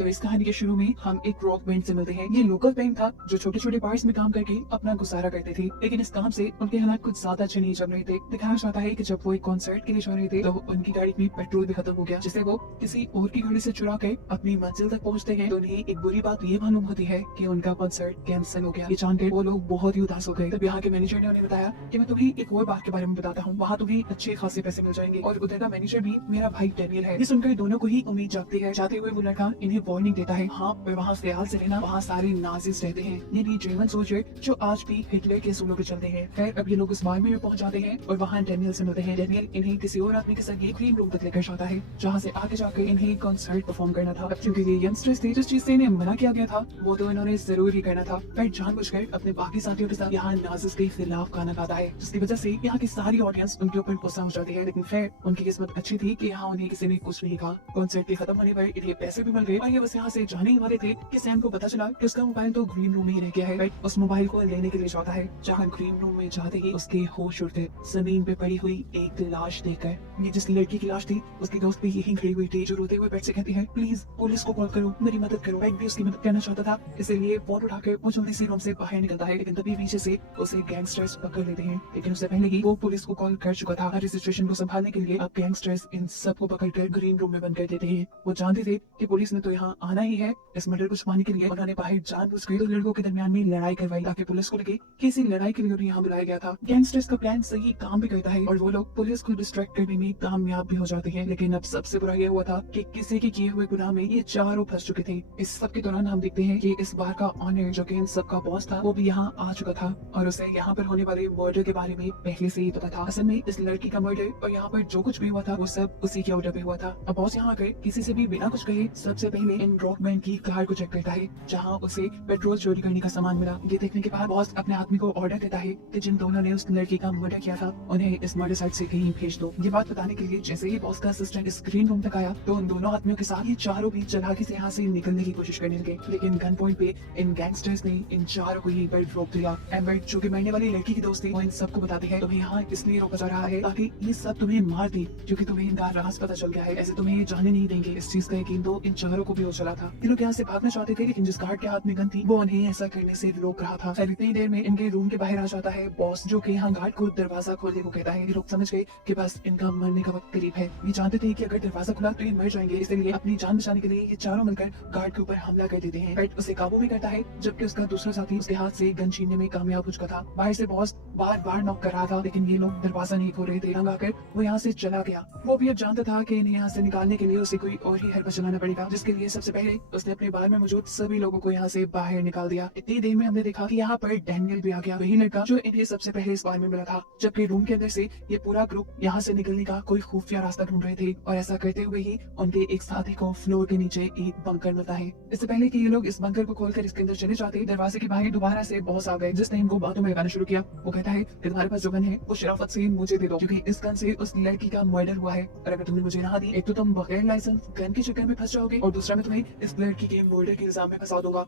तो इस कहानी के शुरू में हम एक रॉक बैंड से मिलते हैं। ये लोकल बैंड था जो छोटे छोटे बार्स में काम करके अपना गुजारा करते थे, लेकिन इस काम से उनके हालात कुछ ज्यादा अच्छे नहीं चल रहे थे। दिखाना चाहता है कि जब वो एक कॉन्सर्ट के लिए जा रहे थे तो उनकी गाड़ी में पेट्रोल भी खत्म हो गया, जिसे वो किसी और की गाड़ी से चुरा कर अपनी मंजिल तक पहुंचते हैं। तो उन्हें एक बुरी बात ये मालूम होती है कि उनका कॉन्सर्ट कैंसिल हो गया। ये जानकर वो लोग बहुत ही उदास हो गए। तब यहाँ के मैनेजर ने उन्हें बताया कि मैं तुम्हें एक और बार के बारे में बताता हूँ, वहाँ तुम्हें अच्छे खासे पैसे मिल जाएंगे। और उधर का मैनेजर भी मेरा भाई डैनियल है। ये सुनकर दोनों को ही उम्मीद जागती है। जाते हुए वो लड़का इन्हें वार्निंग देता है, हाँ पर वहाँ ख्याल से रहना, वहाँ सारे नाजिस रहते हैं, यानी जर्मन सोल्जर जो आज भी हिटलर के सूलों पे चलते हैं। खैर अब ये लोग उस बार में पहुंच जाते हैं और वहाँ डैनियल से मिलते हैं। डैनियल इन्हें किसी और आदमी के साथ ये ग्रीन रूम तक लेकर जाता है, जहाँ से आगे जाकर इन्हें कॉन्सर्ट परफॉर्म करना था। क्योंकि ये यंगस्टर्स थे, जिस चीज से इन्हें मना किया गया था वो तो इन्होंने जरूर ही करना था। पर जानबूझकर अपने बाकी साथियों के साथ यहाँ नाजिस के खिलाफ गाना गाता है, जिसकी वजह से यहाँ की सारी ऑडियंस उनके ऊपर गुस्सा हो जाती है। लेकिन खैर उनकी किस्मत अच्छी थी कि यहाँ उन्हें किसी ने कुछ नहीं कहा। कॉन्सर्ट के खत्म होने पर इन्हें पैसे भी मिल गए और ये बस यहाँ से जाने ही वाले थे कि सैम को पता चला कि उसका मोबाइल तो ग्रीन रूम में ही रह गया है। बट उस मोबाइल को लेने के लिए जाता है, जहाँ ग्रीन रूम में जाते ही उसके होश उड़ते जमीन पे पड़ी हुई एक लाश देखकर। ये जिस लड़की की लाश थी उसकी दोस्त भी यहीं खड़ी हुई थी, जो रोते हुए बेड से कहती है, प्लीज पुलिस को कॉल करो, मेरी मदद करो। बैग भी उसकी मदद करना चाहता था, इसलिए फोन उठाकर वो जल्दी से रूम से बाहर निकलता है। लेकिन तभी पीछे से उसे गैंगस्टर्स पकड़ लेते हैं। लेकिन उससे पहले ही वो पुलिस को कॉल कर चुका था। हर सिचुएशन को संभालने के लिए अब गैंगस्टर्स इन सबको पकड़कर ग्रीन रूम में बंद कर देते हैं। वो जानते थे कि पुलिस ने तो यहाँ आना ही है। इस मर्डर को छुपाने के लिए उन्होंने बाहर जानबूझकर दो लड़कों के दरमियान में लड़ाई करवाई, ताकि पुलिस को लगे कि इसी लड़ाई के लिए उन्हें यहाँ बुलाया गया था। गैंगस्टर्स का प्लान सही काम भी करता है और वो लोग पुलिस को डिस्ट्रैक्ट करने में कामयाब भी हो जाते हैं। लेकिन अब सबसे बुरा यह हुआ था कि किसी के किए हुए गुनाह में ये चारों फंस चुके थे। इस सब के दौरान हम देखते हैं कि इस बार का ऑनर जो कि इन सब का बॉस था वो भी यहाँ आ चुका था और उसे यहाँ पर होने वाले मर्डर के बारे में पहले से ही पता था। असल में इस लड़की का मर्डर और यहाँ पर जो कुछ भी हुआ था वो सब उसी के ऑर्डर पे हुआ था। अब बॉस यहाँ आकर किसी से भी बिना कुछ कहे सबसे पहले इन रॉक बैंड की कार को चेक करता है, जहाँ उसे पेट्रोल चोरी करने का सामान मिला। ये देखने के बाद बॉस अपने आदमी को ऑर्डर देता है कि जिन दोनों ने उस लड़की का मर्डर किया था उन्हें इस मर्डर साइट से कहीं भेज दो। ये बात बताने के लिए जैसे ही बॉस का असिस्टेंट इस ग्रीन रूम तक आया तो उन दोनों आदमियों के साथ ये चारों भी चालाकी से यहाँ से निकलने की कोशिश करने लगे। लेकिन गन पॉइंट पे इन गैंगस्टर्स ने इन चारों को यहीं पर रोक दिया। एम्बर जो कि मरने वाली लड़की की दोस्त थी वो इन सबको बताती है, तुम्हें यहाँ इसलिए रोका जा रहा है ताकि ये सब तुम्हें मार दे, क्योंकि तुम्हें इनका राज पता चल गया है। ऐसे तुम्हें ये जाने नहीं देंगे। इस चीज का यकीन तो इन चारों को भी हो चला था। ये लोग यहाँ से भागना चाहते थे, लेकिन जिस गार्ड के हाथ में गन थी वो उन्हें ऐसा करने से रोक रहा था। खैर इतनी देर में इनके रूम के बाहर आ जाता है बॉस, जो कि यहाँ गार्ड को दरवाजा खोलने को कहता है। ये लोग समझ गए कि बस इनका मरने का वक्त करीब है। ये जानते थे कि अगर दरवाजा खुला तो ये मर जाएंगे, इसलिए अपनी जान बचाने के लिए ये चारों मिलकर गार्ड के ऊपर हमला कर देते हैं। गार्ड उसे काबू में करता है, जबकि उसका दूसरा साथी उसके हाथ से गन छीनने में कामयाब हो चुका था। बाहर से बॉस बार बार नॉक कर रहा था, लेकिन ये लोग दरवाजा नहीं खोल रहे थे। तंग आकर वो यहाँ से चला गया। वो भी अब जानता था कि इन्हें यहाँ से निकालने के लिए उसे कोई और ही हरकत चलाना पड़ेगा, जिसके लिए सबसे पहले उसने अपने बार में मौजूद सभी लोगों को यहाँ से बाहर निकाल दिया। इतनी देर में हमने देखा कि यहाँ पर डैनियल भी आ गया, वही लड़का जो इन्हें सबसे पहले इस बार में मिला था। जबकि रूम के अंदर से ये पूरा ग्रुप यहाँ से निकलने का कोई खुफिया रास्ता ढूंढ रहे थे और ऐसा करते हुए ही उनके एक साथी को फ्लोर के नीचे एक बंकर मिलता है। इससे पहले कि ये लोग इस बंकर को खोलकर इसके अंदर चले जाते, दरवाजे के बाहर दोबारा से बॉस आ गए, जिसने इनको बातों में लगाना शुरू किया। वो कहता है कि तुम्हारे पास जो गन है वो शराफत से मुझे दे दो, क्योंकि इस गन से उस लड़की का मर्डर हुआ है और अगर तुमने मुझे ना दी, एक तो तुम बगैर लाइसेंस गन के चक्कर में फंस जाओगे और दूसरा मैं तुम्हें इस लड़की के मर्डर के इल्जाम में फंसा दूंगा।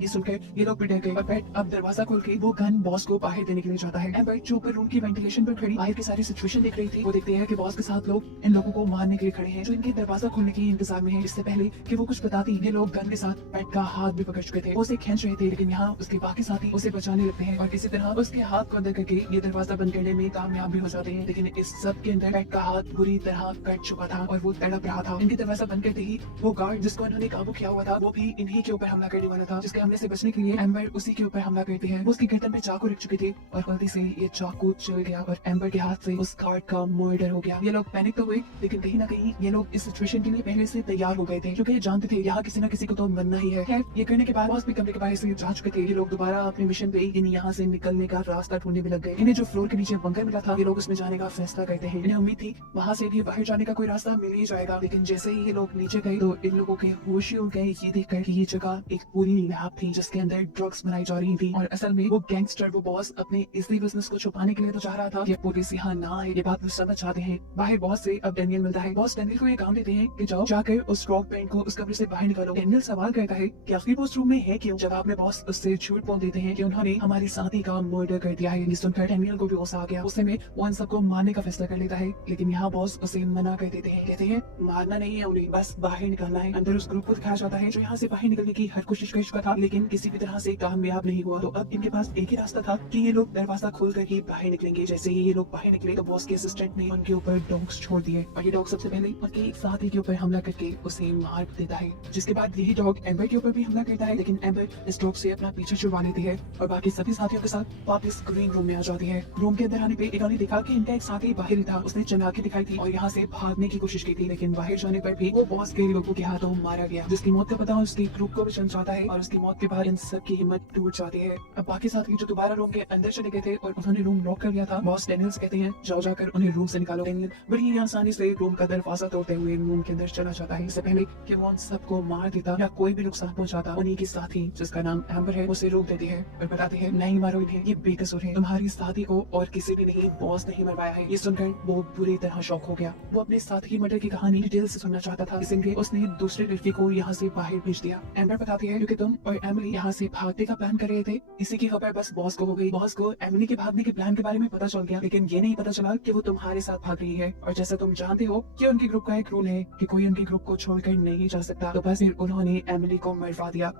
ये सुनकर ये लोग भी डर गए और बैट अब दरवाजा खोल के वो गन बॉस को बाहर देने के लिए जाता है। एम्बर जो ऊपर रूम की वेंटिलेशन पर खड़ी बाहर की सारी सिचुएशन देख रही थी, वो देखते हैं कि बॉस के साथ लोग इन लोगों को मारने के लिए खड़े हैं, जो इनके दरवाजा खोलने के इंतजार में है। इससे पहले कि वो कुछ बताती, ये लोग गन के साथ बैट का हाथ भी पकड़ चुके थे, वो उसे खींच रहे थे। लेकिन यहाँ उसके बाकी साथी उसे बचाने लगते हैं और किसी तरह उसके हाथ को अंदर करके ये दरवाजा बंद करने में कामयाब भी हो जाते हैं। लेकिन इस सब के अंदर बैट का हाथ बुरी तरह कट चुका था और वो तड़प रहा था। इनके दरवाजा बंद करते ही वो गार्ड जिसको इन्होंने काबू किया हुआ था वो भी इन्हीं के ऊपर हमला करने वाला था, जिसके हमले से बचने के लिए एम्बर उसी के ऊपर हमला करते हैं। वो उसकी गर्दन पे चाकू रख चुके थे और गलती से ये चाकू चल गया और एम्बर के हाथ से उस गार्ड का मर्डर हो गया। ये लोग पैनिक तो हुए, लेकिन कहीं ना कहीं ये लोग इस सिचुएशन के लिए पहले से तैयार हो गए थे, क्योंकि ये जानते थे यहाँ किसी न किसी को तो मरना ही है। खैर ये करने के बाद बॉस भी कमरे के बाहर से जा चुके थे। ये लोग दोबारा अपने मिशन पे इन यहाँ से निकलने का रास्ता ढूंढने में लग गए। इन्हें जो फ्लोर के नीचे बंकर मिला था, ये लोग उसमें जाने का फैसला करते हैं। इन्हें उम्मीद थी वहाँ से भी बाहर जाने का कोई रास्ता मिल ही जाएगा, लेकिन जैसे ही ये लोग नीचे गए तो इन लोगों के होश ही उड़ गए ये देखकर कि ये जगह एक पूरी लैब थी जिसके अंदर ड्रग्स बनाई जा रही थी। और असल में वो गैंगस्टर, वो बॉस अपने इसी बिजनेस को छुपाने के लिए तो चाह रहा था कि पुलिस यहाँ ना आए। ये बात वो समझ चाहते हैं। बाहर बॉस से अब डेनियल मिलता है। बॉस डेनियल को ये काम देते हैं कि जाओ जाकर उस रॉक बैंड को उस कमरे से बाहर निकालो। डेनियल सवाल करता है कि आखिर वो उस रूम में है क्यों। जवाब में बॉस उससे झूठ बोल देते हैं कि उन्होंने हमारे साथी का मर्डर कर दिया है। ये सुनकर डेनियल को भी गुस्सा आ गया। उस समय वो उन सबको मारने का फैसला कर लेता है, लेकिन यहाँ बॉस उसे मना कर देते हैं। कहते हैं मारना नहीं है उन्हें, बस बाहर निकलना है। अंदर उस ग्रुप को दिखाया जाता है जो यहाँ से बाहर निकलने की हर कोशिश कर चुका था, लेकिन किसी भी तरह से कामयाब नहीं हुआ। तो अब इनके पास एक ही रास्ता था कि ये लोग दरवाजा खोल कर ही बाहर निकलेंगे। जैसे ही ये लोग बाहर निकले तो बॉस के असिस्टेंट ने उनके ऊपर डॉग्स छोड़ दिए और ये डॉग सबसे पहले उनके एक साथी के ऊपर हमला करके उसे मार देता है। जिसके बाद यही डॉग एम्बर के ऊपर भी हमला करता है, लेकिन एम्बर इस डॉग से अपना पीछे छुड़वा लेती है और बाकी सभी साथियों के साथ वापस ग्रीन रूम में आ जाती है। रूम के अंदर आने पे इन्होंने देखा कि इनका एक साथी बाहर ही था। उसने चलाकी दिखाई थी और यहाँ से भागने की कोशिश की थी, लेकिन बाहर जाने पर भी वो बॉस के लोगों के हाथों मारा गया। जिसकी मौत का पता उसके ग्रुप को भी चल जाता है और उसकी मौत के बाद इन सब की हिम्मत टूट जाती है। अब बाकी साथी जो दोबारा रूम के अंदर चले गए थे और उन्होंने रूम लॉक कर लिया था, बॉस डेनियल से कहते हैं जाओ जाकर उन्हें रूम से निकालो। डेनियल बड़ी ही आसानी से रूम का दरवाजा तोड़ते हुए रूम के अंदर चला जाता है। इससे पहले कि वो उन सबको मार देता या कोई भी नुकसान पहुंचाता, उन्हीं की साथी जिसका नाम एम्बर है उसे रोक देती है और बताती है नहीं मारो इन्हें, ये बेकसूर है। तुम्हारी साथी को और किसी भी नहीं, बॉस नहीं मरवाया है। ये सुनकर वो बुरी तरह शॉक हो गया। वो अपने साथी की मर्डर की कहानी डिटेल से सुनना चाहता था, इसलिए उसने दूसरे लड़की को यहाँ से बाहर भेज दिया। एम्बर बताती है क्योंकि तुम और एमिली यहाँ से भागने का प्लान कर रहे थे। इसी की खबर बस बॉस को हो गई। बॉस को एमिली के भागने के प्लान के बारे में पता चल गया, लेकिन ये नहीं पता चला कि वो तुम्हारे साथ भाग रही है। और जैसा तुम जानते हो कि उनके ग्रुप का एक रूल है कि कोई उनके ग्रुप को छोड़कर नहीं जा सकता, तो बस फिर उन्होंने एमिली को मरवा दिया।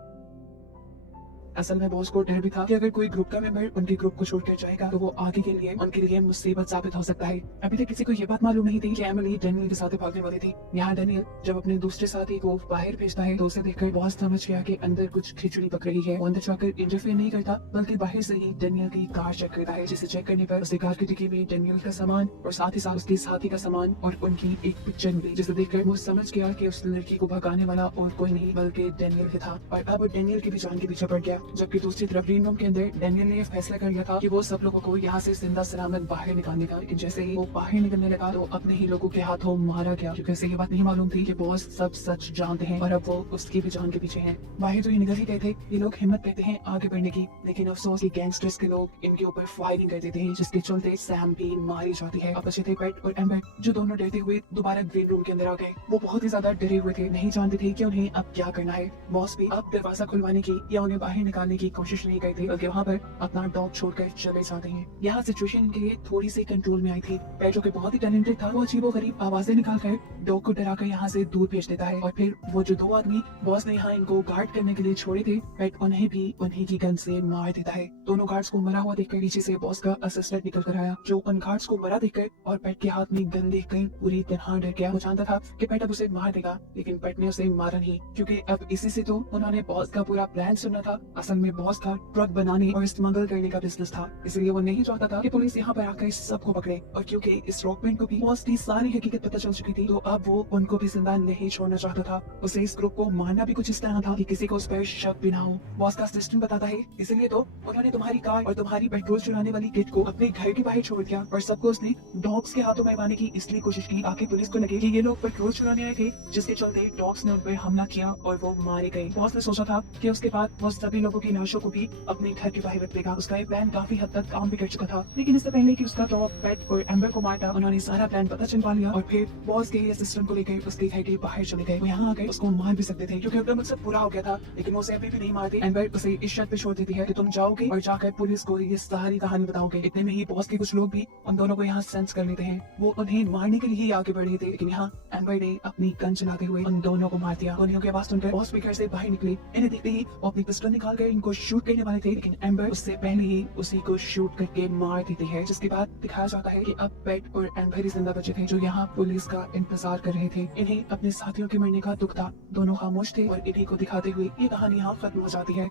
असल में बॉस को डर भी था कि अगर कोई ग्रुप का मेंबर उनके ग्रुप को छोड़कर जाएगा तो वो आगे के लिए उनके लिए मुसीबत साबित हो सकता है। अभी तक किसी को ये बात मालूम नहीं थी कि एमिली डेनियल के साथ भागने वाली थी। यहाँ डेनियल जब अपने दूसरे साथी को बाहर भेजता है तो उसे देखकर बॉस समझ गया कि अंदर कुछ खिचड़ी पक रही है। वो अंदर जाकर इंटरफेयर नहीं करता, बल्कि बाहर से ही डेनियल की कार चेक करता है, जिसे चेक करने पर उसकी कार की डिक्की में डेनियल का सामान और साथ ही साथ उसके साथी का सामान और उनकी एक पिक्चर मिली, जिसे देखकर वो समझ गया कि उस लड़की को भगाने वाला और कोई नहीं बल्कि डेनियल ही था। और अब डेनियल की भी जान के पीछे पड़ गया। जबकि दूसरी तरफ ग्रीन रूम के अंदर डेनियल ने फैसला कर लिया था कि वो सब लोगों को यहाँ से जिंदा सलामत बाहर निकालने का, लेकिन जैसे ही वो बाहर निकलने लगा तो अपने ही लोगों के हाथों मारा गया, क्योंकि उसे ये बात नहीं मालूम थी कि बॉस सब सच जानते हैं और अब वो उसकी भी जान के पीछे हैं। बाहर तो ये निकल ही गए थे, ये लोग हिम्मत करते हैं आगे बढ़ने की, लेकिन अफसोस कि गैंगस्टर्स के लोग इनके ऊपर फायरिंग कर देते हैं, जिसके चलते सैम भी मारी जाती है। अब बचे थे पेट और एम्बर, जो दोनों डरते हुए दोबारा ग्रीन रूम के अंदर आ गए। वो बहुत ही ज्यादा डरे हुए थे, नहीं जानते थे कि उन्हें अब क्या करना है। बॉस भी अब दरवाजा खुलवाने की या उन्हें बाहर निकालने की कोशिश नहीं करते, बल्कि वहाँ पर अपना डॉग छोड़कर चले जाते हैं। यहाँ सिचुएशन इनके लिए थोड़ी सी कंट्रोल में आई थी। पेट जो कि बहुत ही टैलेंटेड था, वो अजीबोगरीब आवाजें निकालकर डॉग को डराकर यहाँ से दूर भेज देता है। और फिर वो जो दो आदमी बॉस ने यहाँ इनको गार्ड करने के लिए छोड़े थे, पेट उन्हें भी उन्हीं की गन से मार देता है। दोनों गार्ड्स को मरा हुआ देखकर नीचे से बॉस का असिस्टेंट निकल कर आया, जो उन गार्ड्स को मरा देखकर और पेट के हाथ में गन देखकर पूरी तरह डर गया। वो जानता था कि पेट अब उसे मार देगा, लेकिन पेट ने उसे मारा नहीं, क्योंकि अब इसी से तो उन्होंने बॉस का पूरा प्लान सुना था। असल में बॉस का ड्रग बनाने और स्मगल करने का बिजनेस था, इसलिए वो नहीं चाहता था कि पुलिस यहाँ पर आकर सबको पकड़े। और क्योंकि इस रॉक बैंड को भी बॉस की सारी हकीकत पता चल चुकी थी, तो अब वो उनको भी जिंदा नहीं छोड़ना चाहता था। उसे इस ग्रुप को मारना भी कुछ इस तरह था कि किसी को उस पर शक भी ना हो। बॉस का असिस्टेंट बताता है इसलिए तो उन्होंने तुम्हारी कार और तुम्हारी पेट्रोल चुराने वाली किट को अपने घर के बाहर छोड़ दिया और सबको उसने डॉग्स के हाथों मरवाने की इसलिए कोशिश की ताकि पुलिस को लगे कि ये लोग पेट्रोल चुराने आए थे, जिसके चलते डॉग्स ने उन पर हमला किया और वो मारे गए। बॉस ने सोचा था कि उसके बाद वो सभी लोगों की लाशों को भी अपने घर के बाहर रख देगा। उसका ये प्लान काफी हद तक काम भी कर चुका था, लेकिन इससे पहले कि उसका डॉग पेट और एम्बर को मारता, उन्होंने सारा प्लान पता चलवा लिया और फिर बॉस के असिस्टेंट को लेकर उसके घर के बाहर चले गए। वो यहाँ आकर उसको मार भी सकते थे, क्योंकि उनका मकसद पूरा हो गया था, लेकिन वो उसे अभी भी नहीं मारते। एम्बर उसे इस शर्त पे छोड़ देती है कि तुम जाओगे और जाकर पुलिस को ये सारी कहानी बताओगे। इतने में ही बॉस के कुछ लोग भी उन दोनों को यहाँ सेंस कर लेते हैं। वो उन्हें मारने के लिए आगे बढ़ रहे थे, लेकिन यहाँ एम्बर ने अपनी गन चलाते हुए उन दोनों को मार दिया। गोलियों की आवाज सुनकर बॉस भी घर से बाहर निकले। इन्हें देखते ही वो अपनी पिस्टल निकाल कर इनको शूट करने वाले थे, लेकिन एम्बर उससे पहले ही उसी को शूट करके मार देती है। जिसके बाद दिखाया जाता है कि अब पेट और एम्बर ही जिंदा बचे थे, जो यहाँ पुलिस का इंतजार कर रहे थे। इन्हें अपने साथियों के मरने का दुख था। दोनों खामोश थे और इन्हीं को दिखाते हुए ये कहानी यहाँ खत्म हो जाती है।